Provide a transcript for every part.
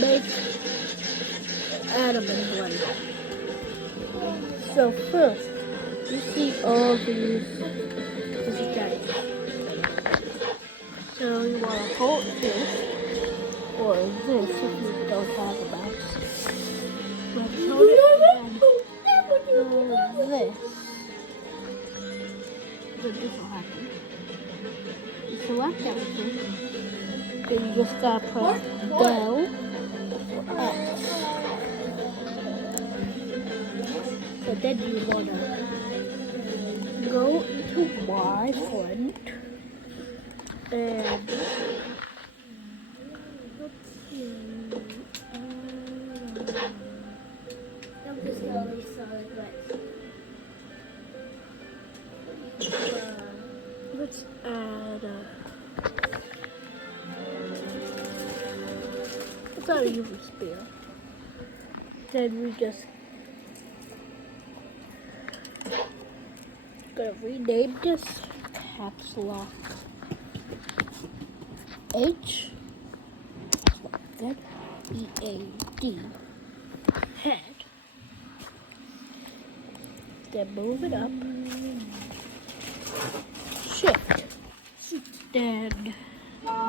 make Adam and blender. So first, you see all these guys. So you want to hold this, or this if you don't have a mouse. But hold it and then this. Then this will happen. You select everything. Then you just gotta press down or X. So then you wanna go into Y front and let's add let's add a UV spear. Then we just gonna rename this caps lock H then EAD head. Then move it up. Shift. Then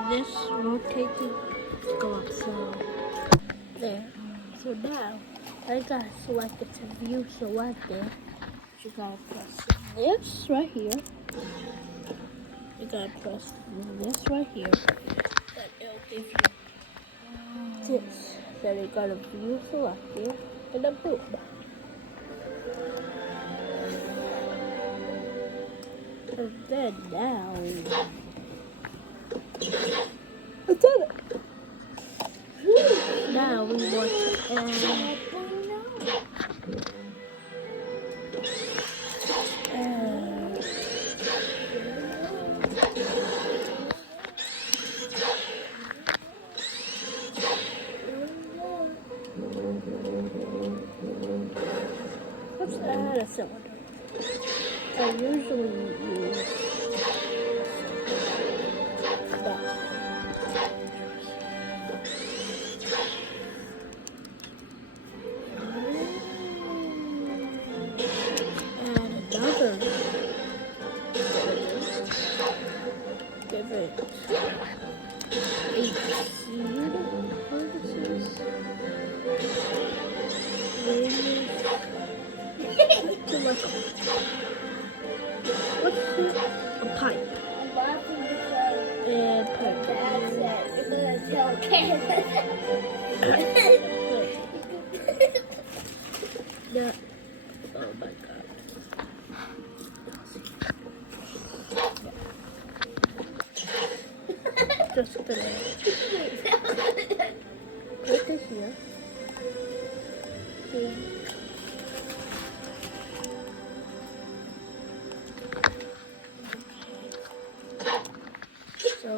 this rotates it go up so there. So now I got selected to view selected. You gotta press this right here. You gotta press this right here. Then it'll give you this. Then you gotta view selected and then boom. And then now it's done it. Now we want to add let's add a cylinder. I usually use that. And another give it a seed. What's it? A pipe. And pipe. That's it. You're gonna tell Candace. That. Oh my god. Just gonna put this here. So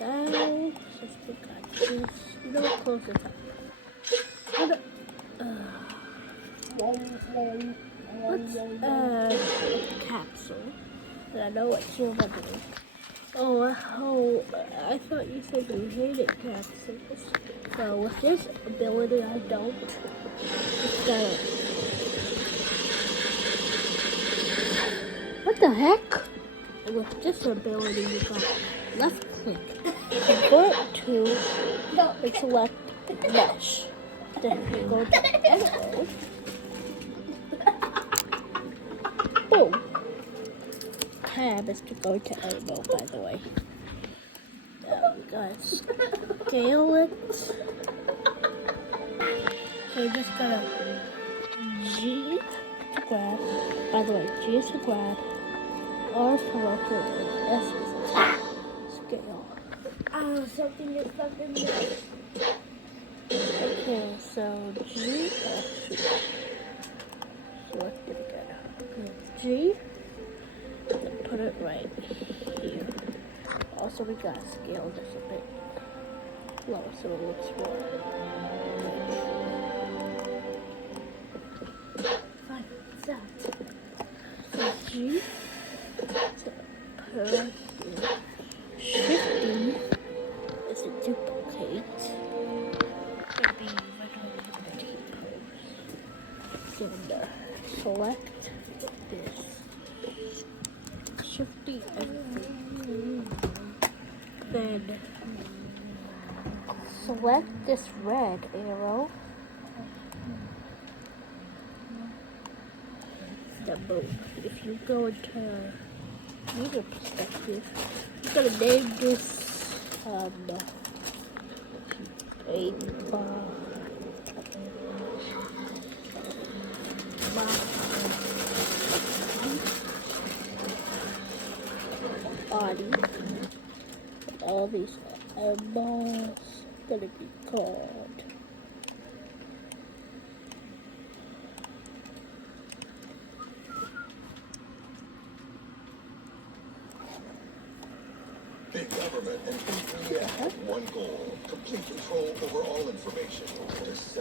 now, since we got this, you know, close this up. Let's add a capsule. And I know what you're wondering. Oh, I thought you said you hated capsules. So with this ability, I don't. What the heck? With this ability, you got left click, convert to, and select mesh. Then you go to elbow. Boom. Tab is to go to elbow, by the way. Now we gotta scale it. So you just gotta G to grab. By the way, G is to grab. R for rotate and S is to scale. Oh, something is stuck in there. Okay, so G, select it again. Okay, G, then put it right here. Also, we gotta scale this a bit lower so it looks more. Fine, it's out. So G, so put it right here. Shifting is a duplicate. would be regular deep pose. So select this. Shift the everything. Then select this red arrow. Boom. If you go into media perspective, you're gonna name this a body. All these eyeballs gonna be called. Big government and big media have one goal: complete control over all information.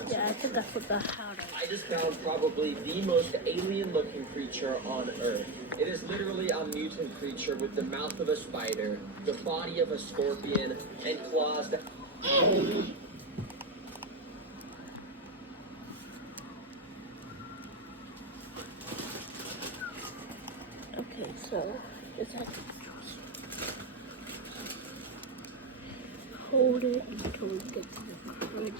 Yeah, I think I forgot how to. I just found probably the most alien-looking creature on Earth. It is literally a mutant creature with the mouth of a spider, the body of a scorpion, and claws that... Okay, so it's like hold it until we get to the print.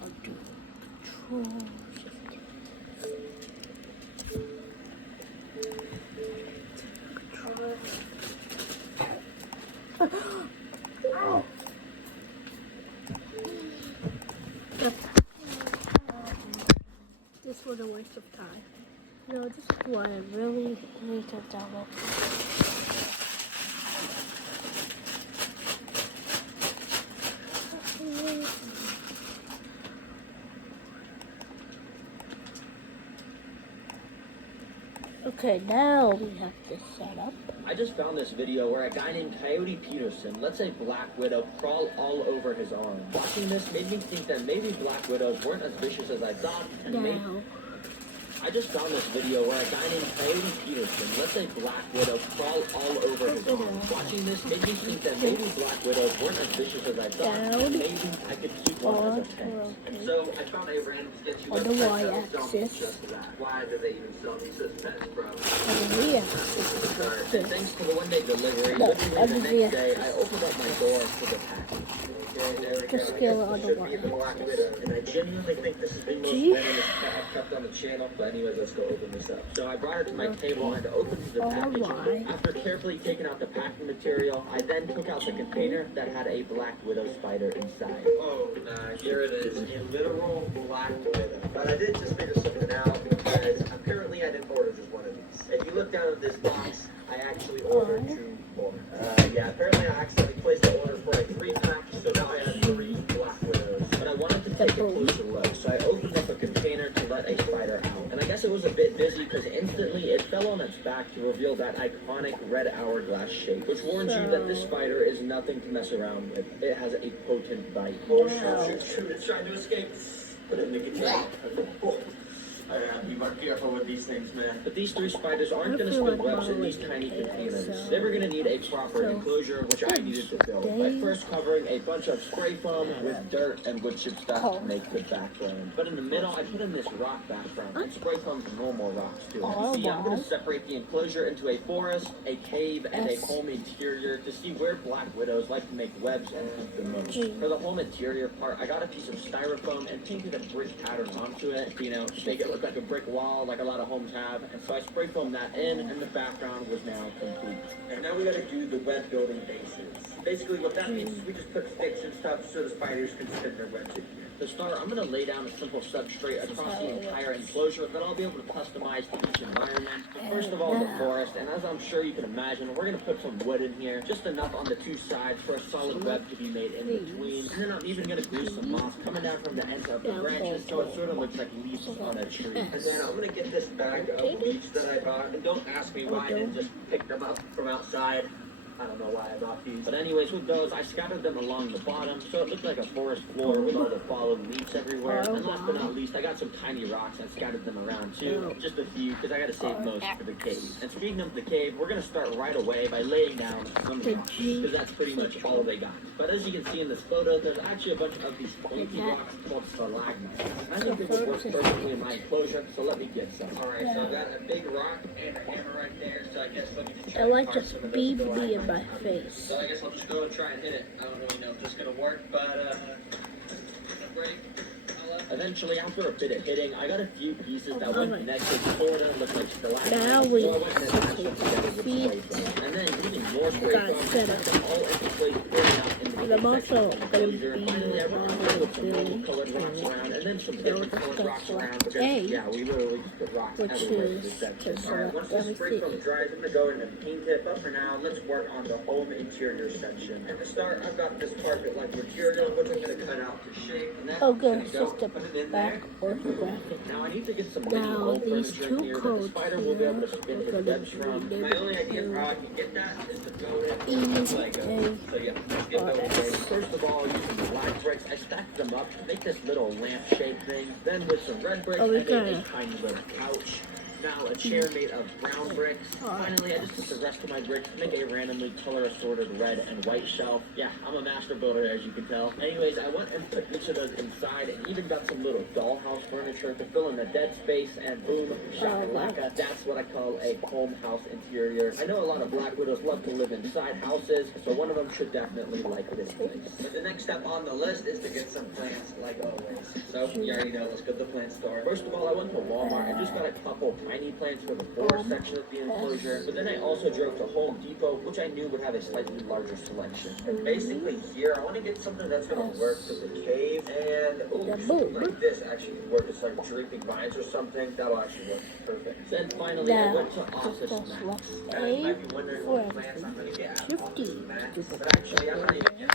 I'll do control shift. Control. This was a waste of time. No, this is what I really need to download. Okay, now we have this set up. I just found this video where a guy named Coyote Peterson lets a black widow crawl all over his arm. Watching this made me think that maybe black widows weren't as vicious as I thought, and maybe... I just found this video where a guy named Coyote Peterson lets a black widow crawl all over his arm. Watching this made me think that maybe black widows weren't as vicious as I thought, and maybe I could keep one as a pet. And so I found a random sketchy on the website that sells y-axis. just that. Why do they even sell these as pets, bro? On the y-axis. And thanks to the one-day delivery, No, literally on the the next day, I opened up my door to the package. Just scale it on the Y-axis. And I genuinely think this is the most venomous pet I've kept on the channel. But anyways, let's go open this up. So I brought it to my table and opened the package. After carefully taking out the packing material, I then took out the container that had a black widow spider inside. Oh, here it is, a literal black widow. But I did just figure something out because apparently I didn't order just one of these. If you look down at this box, I actually ordered 2 more. Yeah, apparently I accidentally placed the order for a 3-pack, so now I have 3 black widows. But I wanted to take a closer look, so I opened up a container to let a spider out. And I guess it was a bit busy because instantly it fell on its back to reveal that iconic red hourglass shape, which warns you that this spider is nothing to mess around with. It has a potent bite. Oh, shoot, it's trying to escape. Put it in the container. Be more careful with these things, man. But these 3 spiders aren't going to spin webs in these tiny containers. They were going to need a proper enclosure, which I needed to fill by first covering a bunch of spray foam with dirt and wood chip stuff to make the background. But in the middle, I put in this rock background and spray foamed normal rocks too. See, I'm going to separate the enclosure into a forest, a cave, and a home interior to see where black widows like to make webs and hunt the most. For the home interior part, I got a piece of styrofoam and painted a brick pattern onto it, you know, to make it look like a brick wall like a lot of homes have, and so I spray foamed that in, and the background was now complete. And now we gotta do the web building bases. Basically what that means is we just put sticks and stuff so the spiders can spin their webs in here. To start, I'm gonna lay down a simple substrate across the entire enclosure that I'll be able to customize to each environment. But first of all, the forest, and as I'm sure you can imagine, we're gonna put some wood in here, just enough on the 2 sides for a solid web to be made in between. And then I'm even gonna glue some moss coming down from the ends of the branches so it sort of looks like leaves on a tree. And then I'm gonna get this bag of leaves that I bought, and don't ask me why I didn't just pick them up from outside. I don't know why I bought these. But anyways, with those, I scattered them along the bottom, so it looked like a forest floor with all the fallen leaves everywhere. And last but not least, I got some tiny rocks and scattered them around too. Just a few, because I gotta save most for the cave. And speaking of the cave, we're gonna start right away by laying down some rocks, because that's pretty much all they got. But as you can see in this photo, there's actually a bunch of these funky rocks called stalagmites. I think it would work perfectly in my enclosure, so let me get some. Alright, so I've got a big rock and a hammer right there, so I guess let me just try I like to carve just some of those BB in stalagmites my out. face. So I guess I'll just go and try and hit it. I don't really know if this is gonna work, but break. Eventually, after a bit of hitting, I got a few pieces that went connected, sort of looked like stalagmites. Now we So I went and attached them together with spray foam. And then using more spray got foam, set I up. put them all into place, pouring out in the And I'm also section of the gonna enclosure. be Finally, I went and put some really colored rocks around, and then some different colored rocks around, because, A, yeah, we literally just put rocks which everywhere in is this section. to Alright, once select the spray foam everything. dries, I'm gonna go in and paint it, but for now, let's work on the home interior section. And to start, I've got this carpet-like material, which I'm gonna cut out to shape, and then Oh I'm good, gonna it's go just a put it in back there. orthographic. Now I need to get some mini Now hole these furniture two in here that the codes spider will be able to spin here his are webs gonna from. be My only idea for how I can get that is to go in E, with Lego. A, So yeah, let's get R, going. S. First of all, using the black bricks, I stacked them up to make this little lamp-shaped thing. Then with some red bricks, Oh, I we made got a it. tiny little couch. Now a chair made of brown bricks. Finally, I just took the rest of my bricks to make a randomly color-assorted red and white shelf. Yeah, I'm a master builder, as you can tell. Anyways, I went and put each of those inside and even got some little dollhouse furniture to fill in the dead space, and boom, shakalaka. That's what I call a home house interior. I know a lot of Black Widows love to live inside houses, so one of them should definitely like this place. But the next step on the list is to get some plants, like always. So, you already know, let's go to the plant store. First of all, I went to Walmart and just got a couple tiny plants for the forest section of the enclosure. But then I also drove to Home Depot, which I knew would have a slightly larger selection. And basically here, I want to get something that's going to work for the cave. And, something like this actually would work. It's like draping vines or something. That'll actually work perfect. Then finally, I now went to just Office press Max. left And you A might be wondering for what plants I'm going to get out of Office 50. Max. But actually, I'm not even getting any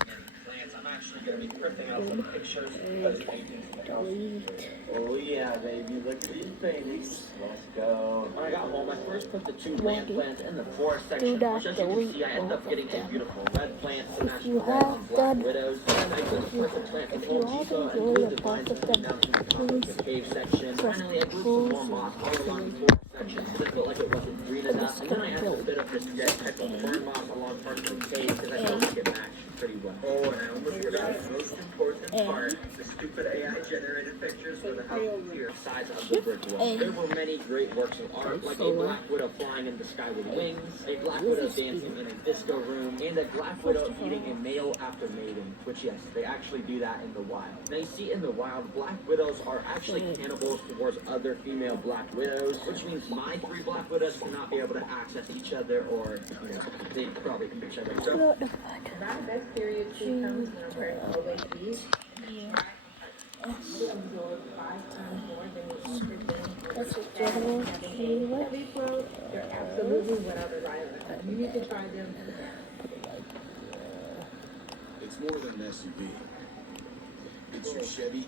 plants. I'm actually going to be printing out some pictures because paintings in the house. delete. Oh yeah, baby, look at these paintings. Let's go. When I got home, I first put the two land plants in the forest section, not which as you can delete see, I ended up both getting of a them. beautiful red plant to match the you red on have Black done- Widows. Then I took a perfect plant from If you Home Depot haven't and glued joined the the vines both of down them, to the top of the cave section. press Finally, I glued some more close moss all and along the forest section because I felt like it wasn't green I'm enough. just And then I gonna added a build bit of this red type of fern moss along parts of the cave because I felt like it matched pretty well. Oh, and I almost forgot the most important part. The stupid AI-generated pictures for the house here. Sides of the brick wall. There were many great works of art, like a Black Widow flying in the sky with wings, a Black Widow dancing in a disco room, and a Black Widow eating a male after mating, which yes, they actually do that in the wild. Now you see in the wild, Black Widows are actually cannibals towards other female Black Widows, which means my three Black Widows cannot be able to access each other, or, you know, they probably eat each other. So, Not the fun. That best period too comes when a bird always leaves. You absorb 5 times more than the estrogen. That's a general keyword. Heavy flow, they're absolutely without a rival. You need to try them. It's more than an SUV. It's your Chevy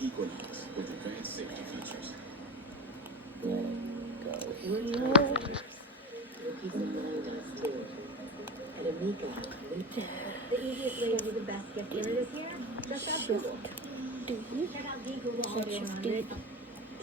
Equinox with advanced safety features. The easiest way to do the best gift giver this year? Just ask Google. Check out the Google Holiday 100.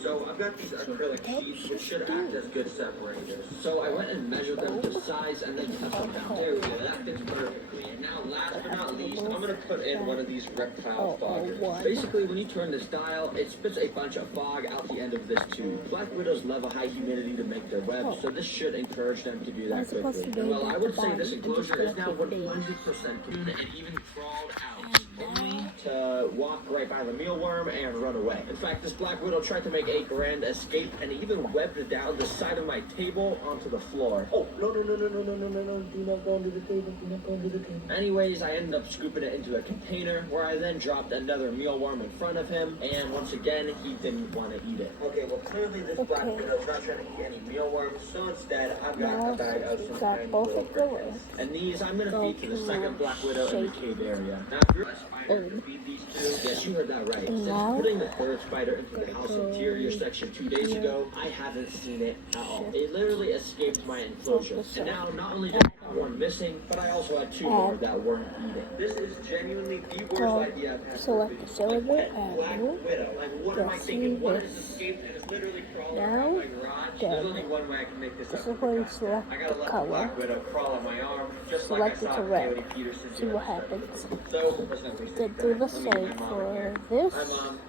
So I've got these acrylic sheets which should act as good separators. So I went and measured them to size and then cut them down. There we go, that fits perfectly. And now last but not least, I'm gonna put in one of these reptile foggers. Basically, when you turn this dial, it spits a bunch of fog out the end of this tube. Black Widows love a high humidity to make their webs, so this should encourage them to do that quickly. And well, I would say this enclosure is now 100% clean and even crawled out. Only to walk right by the mealworm and run away. In fact, this Black Widow tried to make a grand escape and even webbed down the side of my table onto the floor. Oh, no, do not go under the table, do not go under the table. Anyways, I ended up scooping it into a container where I then dropped another mealworm in front of him, and once again, he didn't want to eat it. Okay, well, clearly this Black Widow's not trying to eat any mealworms, so instead, I've got a bag of some tiny little crickets. And these I'm gonna feed to the second Black Widow in the cave area. Now, if you're a spider to feed these two, yes, you heard that right. Since putting the third spider into the house interior section 2 days ago, I haven't seen it at all. It literally escaped my enclosure. And now, not only did one missing, but I also had 2 more that weren't eating. This is genuinely the worst idea I've had. Select the cylinder Black and Widow. Like, what am I you'll see thinking? What has this. escaped and is literally crawling Now, around my garage? done. There's only one way I can make this This up. is where you select I the gotta let the color. Black Widow crawl on my arm, just Select like I it saw to red. Coyote Peterson See do. what happens. So, let's not waste Then any do time. the Let me get same my mom in here. for this. Hi, Mom.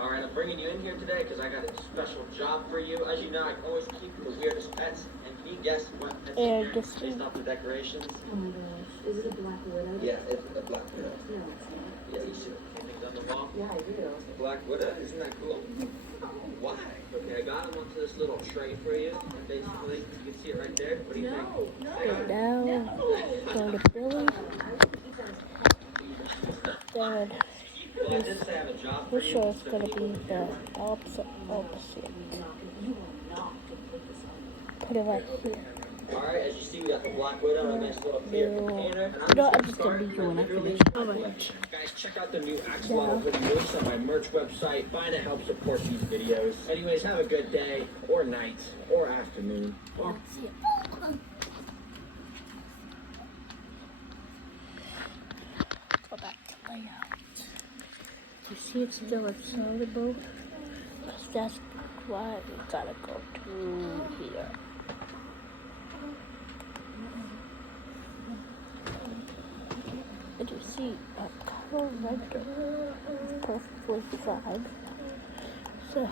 All right, I'm bringing you in here today because I got a special job for you. As you know, I always keep the weirdest pets. And can you guess what pets And are this based off the decorations? Oh my gosh, is it a black widow? Yeah, it's a Black Widow. No, it's not. Yeah, you see the paintings on the wall? Yeah, I do. Black Widow, isn't that cool? Why? Okay, I got them onto this little tray for you. And basically, you can see it right there. What do you think? And now, go to Billy. Then, Well, I did say I have a job for this you. show is going to be the opposite. Put it right here. Alright, as you see, we got the Black Widow and a nice little clear container. And You know, I'm gonna just gonna start be doing it for literally this. from the collection. Guys, check out the new Axolotl videos on my merch website. Find it, help support these videos. Anyways, have a good day, or night, or afternoon. That's it. Go back to layout. You see it's still insoluble? Because that's why we gotta go to here. And you see a color render perfectly fine. So,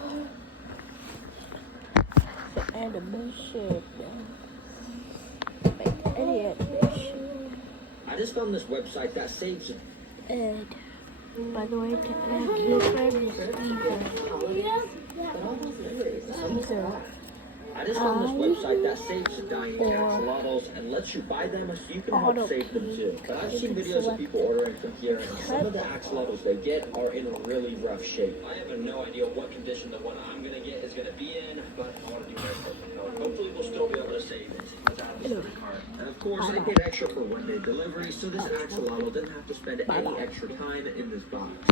the animation, make any animation. I just found this website that saves it. And by the way, to add new friend is either I just found this website that saves the dying axolotls and lets you buy them so you can help save them too. But I've seen videos of people ordering from here, and some of the axolotls they get are in really rough shape. I have no idea what condition the one I'm gonna get is gonna be in, but I want to do my part. Hopefully we'll still be able to save it without this card. And of course, I paid extra for one-day delivery, so this axolotl didn't have to spend any extra time in this box.